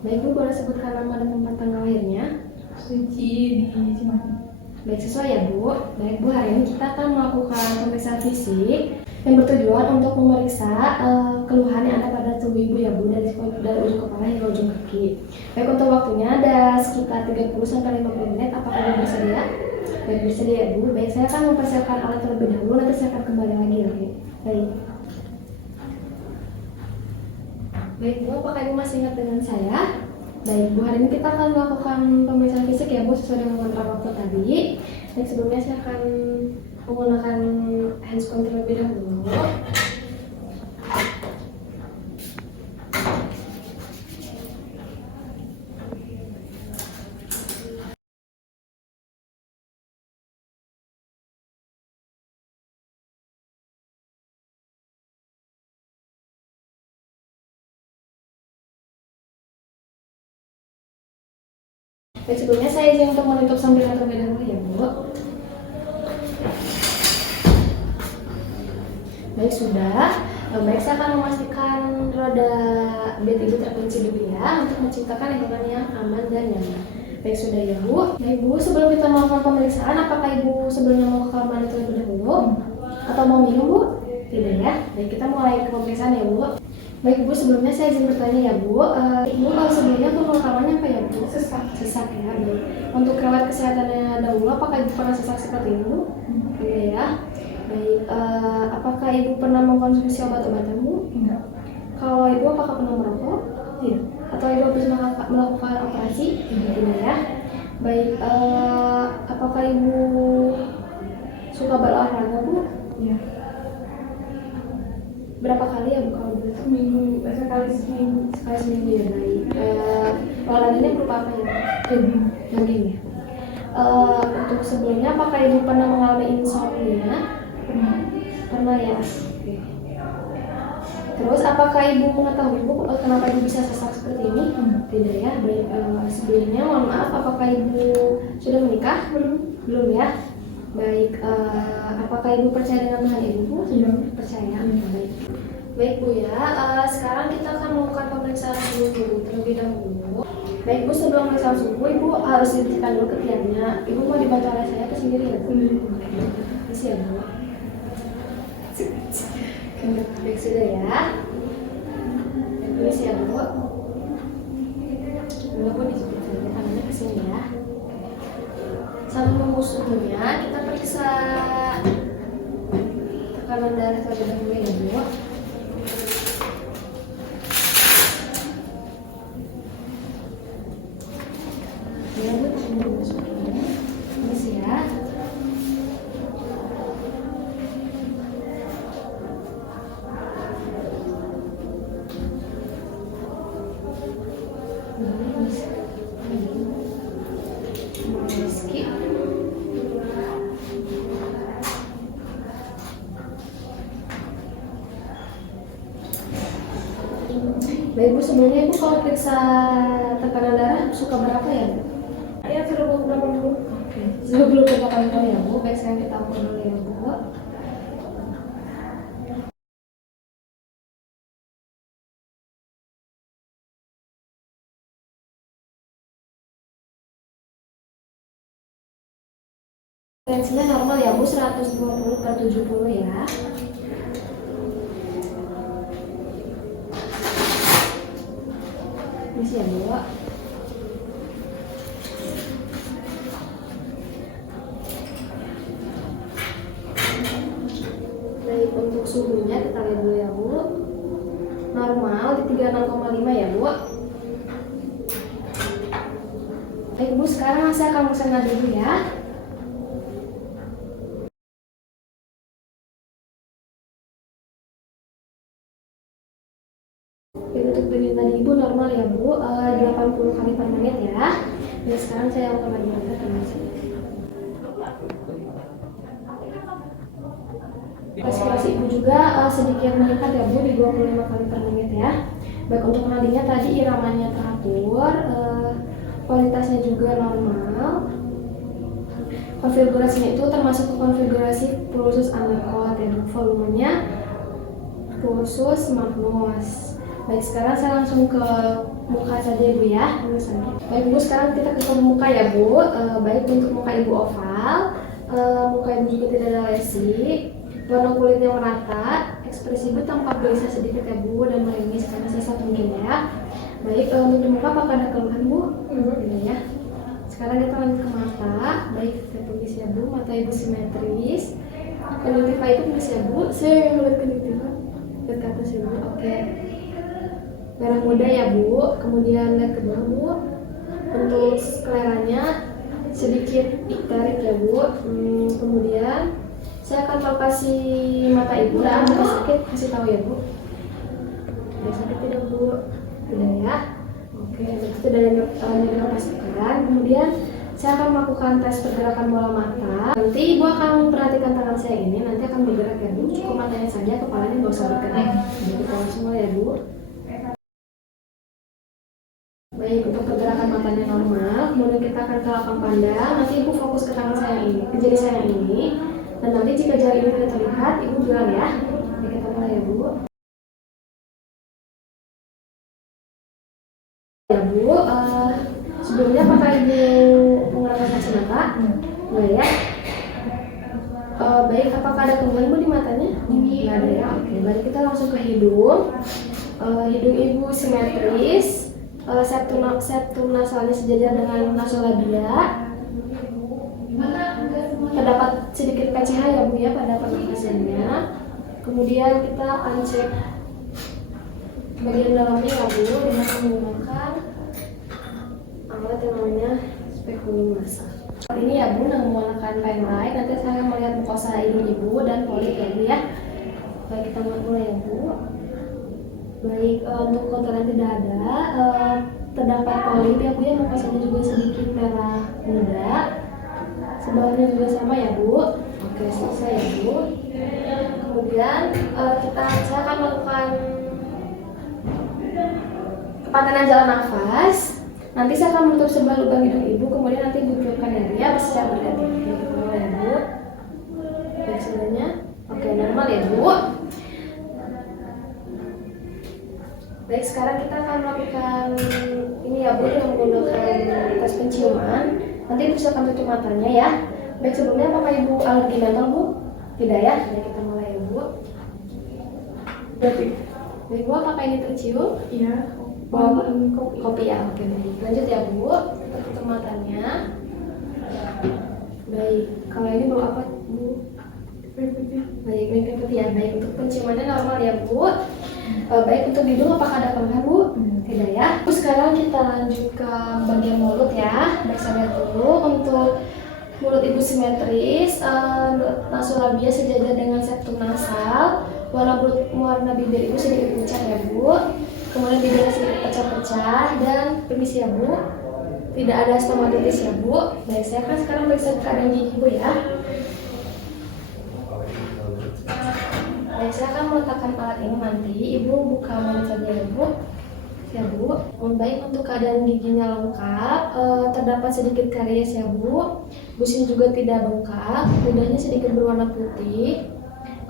Baik Bu, boleh sebutkan nama dan tempat tanggal lahirnya? Suci di Cimahi. Baik, sesuai ya Bu. Baik Bu, hari ini kita akan melakukan pemeriksaan fisik yang bertujuan untuk memeriksa keluhan yang ada pada tubuh Ibu ya Bu, dari ujung kepala hingga ujung kaki. Baik, untuk waktunya ada sekitar 30-50 menit. Apakah Ibu bersedia? Baik, bersedia ya Bu. Baik, saya akan mempersiapkan alat terlebih dahulu, nanti saya akan kembali lagi ya Bu. Baik. Baik Bu, apakah Ibu masih ingat dengan saya? Baik Bu, hari ini kita akan melakukan pemeriksaan fisik ya Bu, sesuai dengan kontrak waktu tadi. Baik, sebelumnya saya akan menggunakan handscreen terlebih dahulu. Baik, sebelumnya saya izin untuk menutup sambilan terlebih dahulu ya Bu. Baik, sudah. Baik, saya akan memastikan roda bed Ibu terkunci dulu ya, untuk menciptakan lingkungan yang aman dan nyaman. Baik, sudah ya Bu. Baik Bu, sebelum kita melakukan pemeriksaan, apakah Ibu sebelumnya mau ke kamar mandi terlebih dahulu? Atau mau minum Bu? Tidak ya. Baik, kita mulai ke pemeriksaan ya Bu. Baik Bu, sebelumnya saya izin bertanya ya Bu. Ibu sebelumnya pemakamannya apa ya Bu? Sesak ya. Baik. Untuk riwayat kesehatannya dahulu, apakah Ibu pernah sesak seperti ini Bu? Tidak ya. Baik, apakah Ibu pernah mengkonsumsi obat-obatan Bu? Enggak. Kalau Ibu apakah pernah merokok? Tidak. Atau Ibu habis melakukan operasi? Tidak ya. Baik, apakah Ibu suka berolahraga Bu? Ya. Berapa kali ya Bu kalau boleh? Seminggu, sekali seminggu. Sekali seminggu ya. Baik. Olahraganya berupa apa ya? Jogging ya. Untuk sebelumnya apakah Ibu pernah mengalami insomnia? Pernah ya. Oke. Terus apakah Ibu mengetahui Bu kenapa Ibu bisa sesak seperti ini? Tidak ya. Baik, sebelumnya mohon maaf, apakah Ibu sudah menikah? Belum ya. Baik, apakah Ibu percaya dengan Tuhan Ibu Bu? Iya. Percaya. Baik. Baik Bu ya, sekarang kita akan melakukan pemeriksaan suhu tubuh terlebih dahulu. Baik Bu, sebelum pemeriksaan suhu Ibu harus diberikan dulu ke tiangnya. Ibu mau dibantu oleh saya ke sendiri ya Bu? Bisa ya Bu. Baik, sudah ya. Permisi ya Bu. Dulu Bu dijepit saja tangannya ke sini ya. Sambil menunggu suhunya, kita periksa tekanan darah terlebih dahulu ya Bu. Ya Bu, tunggu suhunya. Permisi ya. Rizky. Baik Bu, sebelumnya Ibu kalau periksa tekanan darah suka berapa ya Bu? Ya, sudah 80. Oke, 90/80 ya Bu. Baik, sekarang kita ukur dulu ya Bu. Tensinya normal ya Bu, 120/70 ya. Bisa ya Bu. Baik, untuk suhunya kita lihat dulu ya Bu. Normal di 36,5 ya Bu. Baik Bu, sekarang saya akan periksa nadi dulu ya. Baik, untuk denyut nadi Ibu normal ya Bu, 80 kali per menit ya. Dan sekarang saya akan lagi respirasi Ibu juga sedikit meningkat ya Bu, di 25 kali per menit ya. Baik, untuk nadinya tadi iramanya teratur, kualitasnya juga normal. Konfigurasinya itu termasuk konfigurasi pulsus undercode dan volumenya pulsus magnus. Baik, sekarang saya langsung ke muka saja Bu ya. Baik Bu, sekarang kita ke muka ya Bu. Baik, untuk muka Ibu oval, muka Ibu juga tidak ada lesi, warna kulitnya merata, ekspresi Ibu tampak gelisah sedikit ya Bu, dan meringis karena sesat mungkin ya. Baik, untuk di muka apakah ada keluhan Bu? Ini ya. Sekarang kita lanjut ke mata. Baik, kita tulis ya Bu, mata Ibu simetris. Konjungtiva itu tulis ya Bu. Saya ngeliat konjungtiva. Lihat ke atas ya Bu. Oke. Merah muda ya Bu. Kemudian lihat ke bawah Bu. Untuk skleranya sedikit ditarik ya Bu. Kemudian saya akan palpasi mata Ibu. Apakah sakit? Kasih tahu ya Bu. Ada sakit tidak Bu? Tidak ya. Oke, itu dari yang pastikan. Kemudian saya akan melakukan tes pergerakan bola mata. Nanti Ibu akan memperhatikan tangan saya ini, nanti akan bergerak ya Bu. Cukup matanya saja, kepalanya nggak usah bergerak. Jadi kita langsung ya Bu. Baik, untuk pergerakan matanya normal. Kemudian kita akan ke lapang pandang. Nanti Ibu fokus ke tangan saya ini, ke jari saya ini. Dan nanti jika jari ini tidak terlihat, Ibu bilang ya. Jadi kita mulai ya Bu. Ya Bu, sebelumnya apakah Ibu menggunakan kacamata? Enggak ya? Baik, apakah ada keluhan Bu di matanya? Enggak ada ya? Oke, baik, kita langsung ke hidung. Hidung Ibu simetris, septum nasalnya sejajar dengan nasolabia. Terdapat sedikit PCH ya Bu ya pada pernapasannya. Kemudian kita akan cek bagian dalamnya ya Bu dengan menggunakan alat yang namanya spekulum massa. Ini ya Bu dengan menggunakan pen light. Nanti saya melihat mukosa hidung Ibu dan polip ya Bu ya. Baik, kita mulai ya Bu. Baik, untuk kotoran tidak ada. Terdapat polip ya Bu ya, mukosanya juga sedikit merah muda. Sebelahnya juga sama ya Bu. Oke, selesai ya Bu. Kemudian saya akan melakukan kepatenan jalan nafas. Nanti saya akan menutup sebelah lubang hidung Ibu, kemudian nanti Ibu tiupkan dari ya secara bergantian. Kita mulai ya Bu. Baik, sebenarnya oke, normal ya Bu. Baik, sekarang kita akan melakukan ini ya Bu dengan menggunakan tes penciuman. Nanti Ibu silakan tutup matanya ya. Baik, sebelumnya apakah Ibu alergi mentol Bu? Tidak ya? Jadi kita mulai ya Bu. Baik Bu, apakah ini tercium? Iya. Bawa kopi ya? Oke, baik. Lanjut ya Bu. Kita tutup matanya. Baik, kalau ini bau apa Bu? Baik, ini putih ya. Baik, untuk penciumannya normal ya Bu. Baik, untuk hidung apakah ada keluhan Bu? Tidak ya. Terus sekarang kita lanjut ke bagian mulut ya. Baik, saya lihat dulu. Untuk mulut Ibu simetris, nasolabia sejajar dengan septum nasal. Warna bibir Ibu sedikit pucat ya Bu. Kemudian bibirnya sedikit pecah-pecah dan permisi ya Bu. Tidak ada stomatitis ya Bu. Baik, saya akan sekarang periksa keadaan gigi Bu ya. Baik, saya akan meletakkan alat ini nanti. Ibu buka mulut saja ya Bu. Ya Bu. Baik, untuk keadaan giginya lengkap. Terdapat sedikit karies ya Bu. Gusinya juga tidak bengkak. Lidahnya sedikit berwarna putih.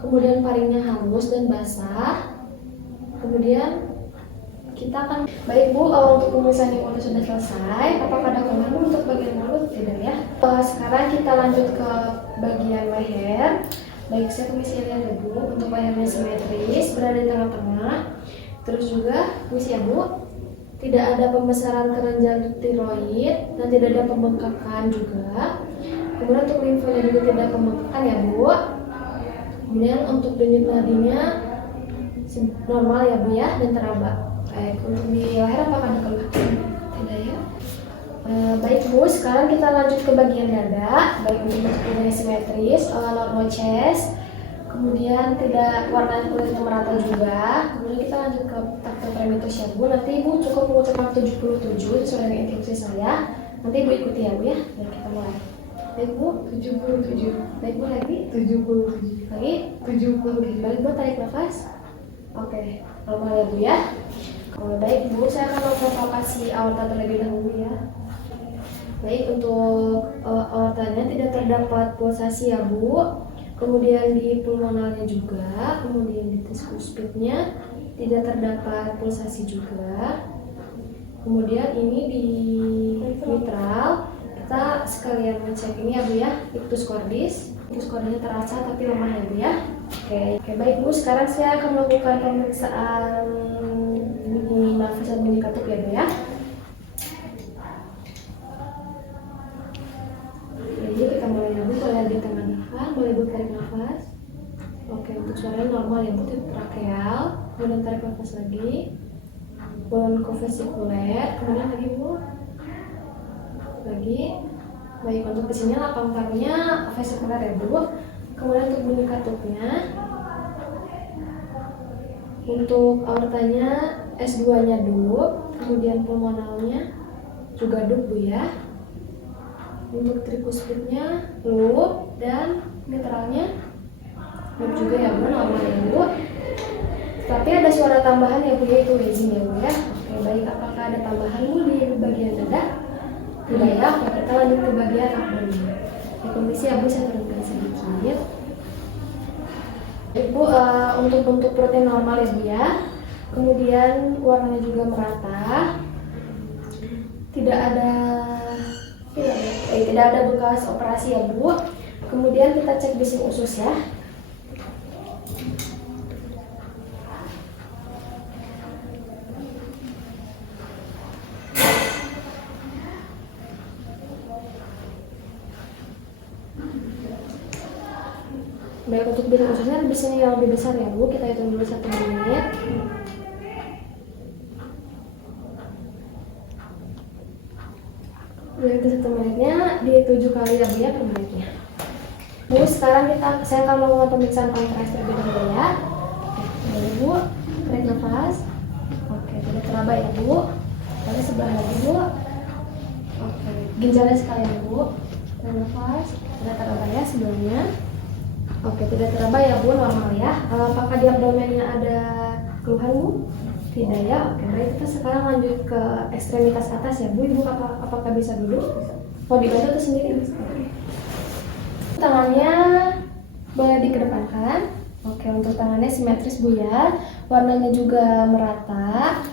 Kemudian paringnya halus dan basah. Kemudian kita akan baik Bu, untuk pemeriksaan di mulut sudah selesai. Apakah ada keluhan untuk bagian mulut? Tidak ya. Sekarang kita lanjut ke bagian leher. Baik, saya permisi lihat ya Bu. Untuk lehernya simetris, berada di tengah-tengah. Terus juga, permisi ya Bu. Tidak ada pembesaran kelenjar tiroid dan tidak ada pembengkakan juga. Kemudian untuk limfanya juga tidak pembengkakan ya Bu. Kemudian untuk denyut nadinya normal ya Bu ya, dan teraba. Baik, untuk di leher apakah ada keluhan? Tidak ya. Baik Bu, sekarang kita lanjut ke bagian dada. Baik, untuk bentuknya simetris, normal chest. Kemudian tidak warna kulitnya merata juga. Kemudian kita lanjut ke taktil primitus ya Bu. Nanti Ibu cukup mengucapkan 77 sesuai dengan instruksi saya. Nanti Ibu ikuti ya Bu ya. Baik, kita mulai. Baik Bu, 77. baik Bu, lagi 77. lagi 70. baik Bu, tarik nafas. Oke, normal ya Bu ya. Baik Bu, saya akan melakukan palpasi aorta terlebih dahulu ya. Baik, untuk aortanya tidak terdapat pulsasi ya Bu. Kemudian di pulmonalnya juga, kemudian di tricuspidnya tidak terdapat pulsasi juga. Kemudian ini di mitral kita sekalian ngecek ini ya Bu ya, ictus cordis. Ictus cordisnya terasa tapi lemah ya Bu ya. Oke, baik Bu, sekarang saya akan melakukan pemeriksaan bunyi nafas dan bunyi katup ya Bu ya. Jadi kita mulai ya Bu, boleh di tangan nafas, boleh Bu tarik nafas. Oke, untuk suaranya normal ya Bu, trakeal. Kemudian tarik nafas lagi. Bronkovesikuler, kemudian lagi Bu. Lagi. Baik, untuk kesini lapang parunya vesikuler ya Bu. Kemudian untuk bunyi katupnya. Untuk aortanya S2-nya dup, kemudian pulmonalnya juga dup Bu ya. Untuk tricuspidnya loop dan mitralnya loop juga ya Bu, normal ya Bu. Tapi ada suara tambahan ya Bu ya, itu izin ya Bu ya. Oke, baik, apakah ada tambahan Bu di bagian dada? Tidak ya. Oke, kita lanjut ke bagian abdomen. Kondisi ya Bu, saya turunkan sedikit. Baik Bu, untuk bentuk perutnya normal ya Bu ya. Kemudian warnanya juga merata. Tidak ada bekas operasi ya Bu. Kemudian kita cek bising usus ya. Baik, untuk bising ususnya bising yang lebih besar ya Bu, kita hitung dulu 1 menit. Baik, 1 menitnya di 7 kali ya Bu ya per menitnya. Bu, sekarang saya akan melakukan pemeriksaan kontras terlebih dahulu ya. Oke, Bu, tarik nafas. Oke, tidak teraba ya Bu. Lalu sebelah lagi Bu. Oke, ginjalnya sekalian Bu. Tarik nafas, tidak teraba ya sebelumnya. Oke, tidak teraba ya Bu, normal ya. Apakah di abdomennya ada keluhan Bu? Tidak ya. Oke, baik, kita sekarang lanjut ke ekstremitas atas ya Bu. Ibu apakah bisa duduk? Mau dibantu atau sendiri? Tangannya boleh dikedepankan. Oke, untuk tangannya simetris Bu ya. Warnanya juga merata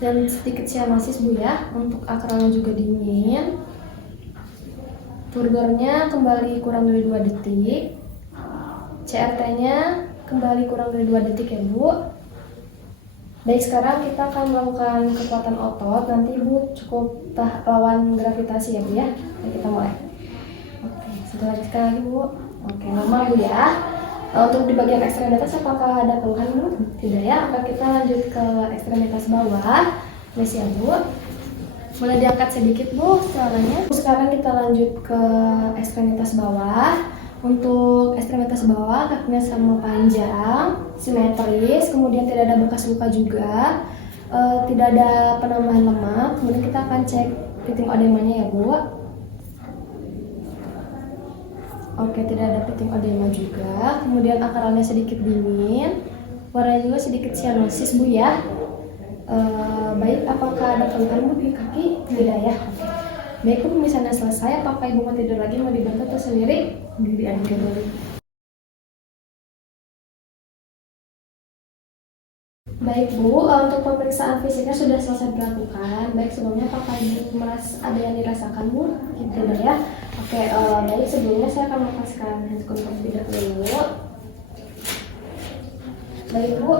dan sedikit sianosis Bu ya. Untuk akralnya juga dingin. Turgornya kembali kurang dari 2 detik. CRT-nya kembali kurang dari 2 detik ya Bu. Baik, sekarang kita akan melakukan kekuatan otot. Nanti Ibu cukup lawan gravitasi ya Bu ya. Jadi kita mulai. Oke, sekali lagi Bu. Oke, normal Bu ya. Untuk di bagian ekstremitas apakah ada keluhan Bu? Tidak ya. Oke, kita lanjut ke ekstremitas bawah. Please ya Bu. Boleh diangkat sedikit Bu setelahnya. Sekarang kita lanjut ke ekstremitas bawah. Untuk ekstremitas bawah kakinya sama panjang, simetris, kemudian tidak ada bekas luka juga, tidak ada penambahan lemak. Kemudian kita akan cek piting odemanya ya Bu. Oke, tidak ada piting odema juga. Kemudian akralnya sedikit dingin, warnanya juga sedikit sianosis Bu ya. Baik, apakah ada keluhan Bu di kaki? Tidak ya. Oke. Baik Bu, misalnya selesai, apakah Ibu mau tidur lagi, mau dibantu atau sendiri? Diri aja dulu. Baik Bu, untuk pemeriksaan fisiknya sudah selesai dilakukan. Baik, sebelumnya apakah Ibu ada yang dirasakan Bu? Tidak ya. Oke, baik, sebelumnya saya akan melepaskan handphone terlebih dahulu. Baik Bu,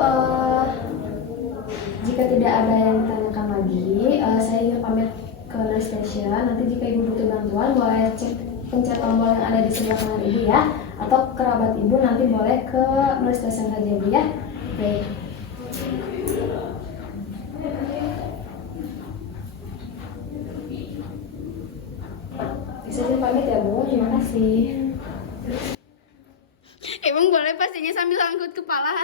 jika tidak ada yang ditanyakan lagi, saya ingin pamit ke nurse station. Nanti jika Ibu butuh bantuan, boleh pencet tombol yang ada di sebelah kanan Ibu ya, atau kerabat Ibu nanti boleh ke nurse station saja Ibu ya. Baik. Saya pamit ya Bu, terima kasih. Emang boleh pastinya sambil angkut kepala.